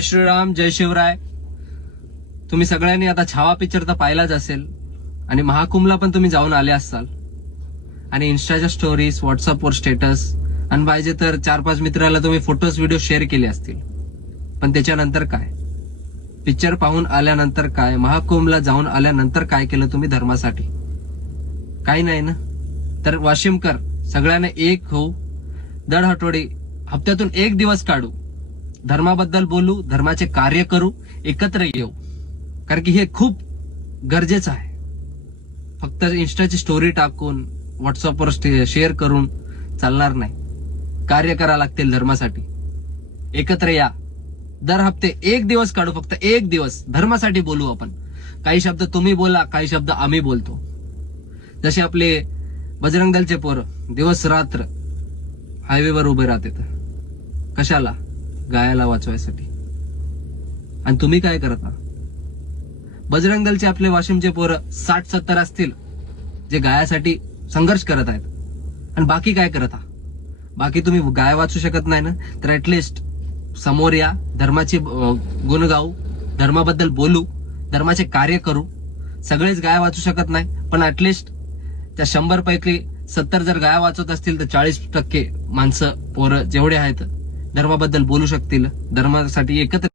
श्रीराम, जय शिवराय. तुम्ही सगळ्यांनी आता छावा पिक्चर तर पाहिलाच असेल आणि महाकुंभला पण तुम्ही जाऊन आले असाल आणि इन्स्टाच्या स्टोरीज, व्हॉट्सअपवर स्टेटस आणि पाहिजे तर 4-5 मित्राला तुम्ही फोटोज, व्हिडिओ शेअर केले असतील. पण त्याच्यानंतर काय? पिक्चर पाहून आल्यानंतर काय? महाकुंभला जाऊन आल्यानंतर काय केलं तुम्ही धर्मासाठी? काही नाही ना. तर वाशिमकर सगळ्यांना एक होऊ, दर आठवडी हप्त्यातून एक दिवस काढू, धर्माबद्दल बोलू, धर्माचे कार्य करू, एकत्र येऊ. कारण की हे खूप गरजेचं आहे. फक्त इन्स्टाची स्टोरी टाकून, व्हॉट्सअपवर शेअर करून चालणार नाही. कार्य करा लागतील धर्मासाठी. एकत्र या. दर हप्ते एक दिवस काढू, फक्त एक दिवस धर्मासाठी बोलू आपण. काही शब्द तुम्ही बोला, काही शब्द आम्ही बोलतो. जसे आपले बजरंग दलचे पोरं दिवस रात्र हायवेवर उभे राहतात. कशाला? गायाला वाचवायसाठी. आणि तुम्ही काय करता? बजरंग दलचे आपले वाशिमचे पोरं 60-70 असतील जे गायासाठी संघर्ष करत आहेत. आणि बाकी काय करता? बाकी तुम्ही गाय वाचू शकत नाही ना, तर ऍटलिस्ट समोर या, धर्माची गुण गाऊ, धर्माबद्दल बोलू, धर्माचे कार्य करू. सगळेच गाय वाचू शकत नाही, पण ऍटलिस्ट त्या 100 पैकी 70 जर गाय वाचत असतील तर 40% माणसं, पोरं जेवढे आहेत धर्माबद्दल बोलू शकतील, धर्मासाठी एकत्र